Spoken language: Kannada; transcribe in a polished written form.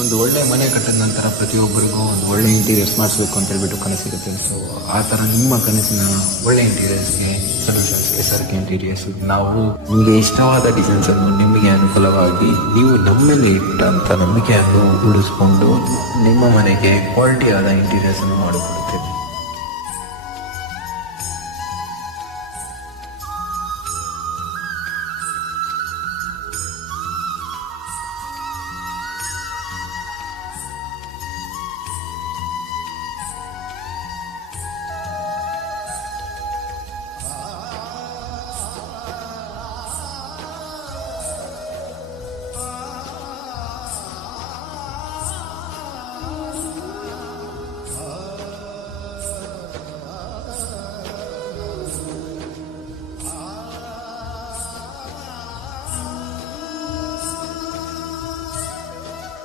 ಒಂದು ಒಳ್ಳೆ ಮನೆ ಕಟ್ಟಿದ ನಂತರ ಪ್ರತಿಯೊಬ್ಬರಿಗೂ ಒಂದು ಒಳ್ಳೆ ಇಂಟೀರಿಯರ್ಸ್ ಮಾಡಿಸ್ಬೇಕು ಅಂತ ಹೇಳ್ಬಿಟ್ಟು ಕನಸಿರುತ್ತೆ. ಸೊ ಆ ಥರ ನಿಮ್ಮ ಕನಸಿನ ಒಳ್ಳೆ ಇಂಟೀರಿಯರ್ಸ್ಗೆ ಸೊಲ್ಯೂಷನ್ಸ್ SRK ಇಂಟೀರಿಯರ್ಸ್. ನಾವು ನಿಮಗೆ ಇಷ್ಟವಾದ ಡಿಸೈನ್ಸ್ ಅನ್ನು ನಿಮಗೆ ಅನುಕೂಲವಾಗಿ ನೀವು ನಮ್ಮ ಮೇಲೆ ಇಟ್ಟಂಥ ನಂಬಿಕೆಯನ್ನು ಉಳಿಸ್ಕೊಂಡು ನಿಮ್ಮ ಮನೆಗೆ ಕ್ವಾಲಿಟಿಯಾದ ಇಂಟೀರಿಯರ್ಸ್ ಅನ್ನು ಮಾಡಿಕೊಡುತ್ತೇವೆ.